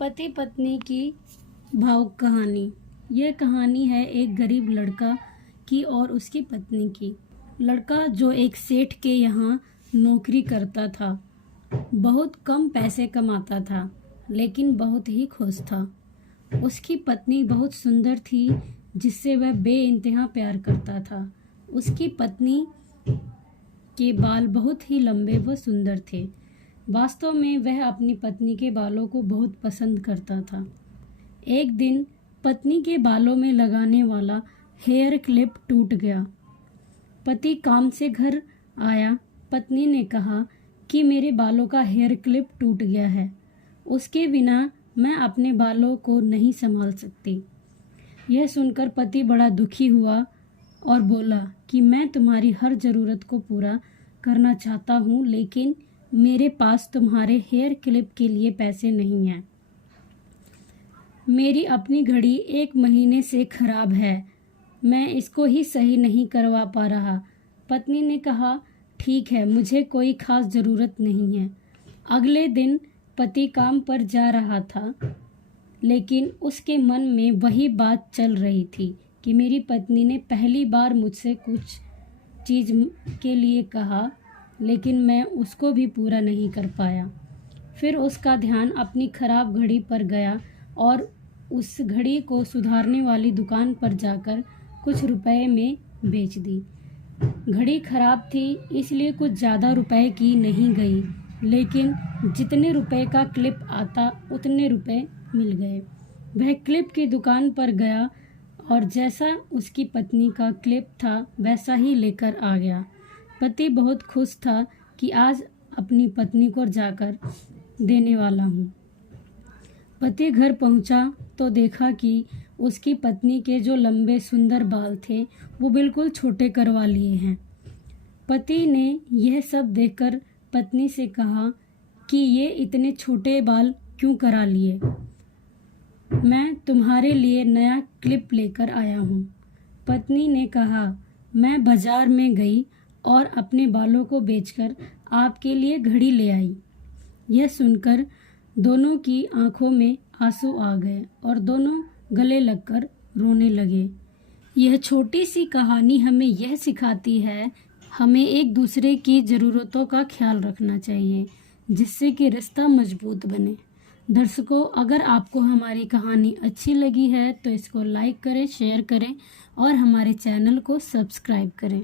पति पत्नी की भावुक कहानी। यह कहानी है एक गरीब लड़का की और उसकी पत्नी की। लड़का जो एक सेठ के यहाँ नौकरी करता था, बहुत कम पैसे कमाता था, लेकिन बहुत ही खुश था। उसकी पत्नी बहुत सुंदर थी, जिससे वह बेइंतहा प्यार करता था। उसकी पत्नी के बाल बहुत ही लंबे व सुंदर थे। वास्तव में वह अपनी पत्नी के बालों को बहुत पसंद करता था। एक दिन पत्नी के बालों में लगाने वाला हेयर क्लिप टूट गया। पति काम से घर आया। पत्नी ने कहा कि मेरे बालों का हेयर क्लिप टूट गया है, उसके बिना मैं अपने बालों को नहीं संभाल सकती। यह सुनकर पति बड़ा दुखी हुआ और बोला कि मैं तुम्हारी हर ज़रूरत को पूरा करना चाहता हूँ, लेकिन मेरे पास तुम्हारे हेयर क्लिप के लिए पैसे नहीं हैं। मेरी अपनी घड़ी 1 महीने से खराब है, मैं इसको ही सही नहीं करवा पा रहा। पत्नी ने कहा, ठीक है, मुझे कोई ख़ास ज़रूरत नहीं है। अगले दिन पति काम पर जा रहा था, लेकिन उसके मन में वही बात चल रही थी कि मेरी पत्नी ने पहली बार मुझसे कुछ चीज़ के लिए कहा, लेकिन मैं उसको भी पूरा नहीं कर पाया। फिर उसका ध्यान अपनी खराब घड़ी पर गया और उस घड़ी को सुधारने वाली दुकान पर जाकर कुछ रुपए में बेच दी। घड़ी खराब थी, इसलिए कुछ ज़्यादा रुपए की नहीं गई, लेकिन जितने रुपए का क्लिप आता उतने रुपए मिल गए। वह क्लिप की दुकान पर गया और जैसा उसकी पत्नी का क्लिप था वैसा ही लेकर आ गया। पति बहुत खुश था कि आज अपनी पत्नी को जाकर देने वाला हूँ। पति घर पहुँचा तो देखा कि उसकी पत्नी के जो लंबे सुंदर बाल थे वो बिल्कुल छोटे करवा लिए हैं। पति ने यह सब देखकर पत्नी से कहा कि ये इतने छोटे बाल क्यों करा लिए? मैं तुम्हारे लिए नया क्लिप लेकर आया हूँ। पत्नी ने कहा, मैं बाजार में गई और अपने बालों को बेचकर आपके लिए घड़ी ले आई। यह सुनकर दोनों की आंखों में आंसू आ गए और दोनों गले लगकर रोने लगे। यह छोटी सी कहानी हमें यह सिखाती है, हमें एक दूसरे की ज़रूरतों का ख्याल रखना चाहिए, जिससे कि रिश्ता मजबूत बने। दर्शकों, अगर आपको हमारी कहानी अच्छी लगी है तो इसको लाइक करें, शेयर करें और हमारे चैनल को सब्सक्राइब करें।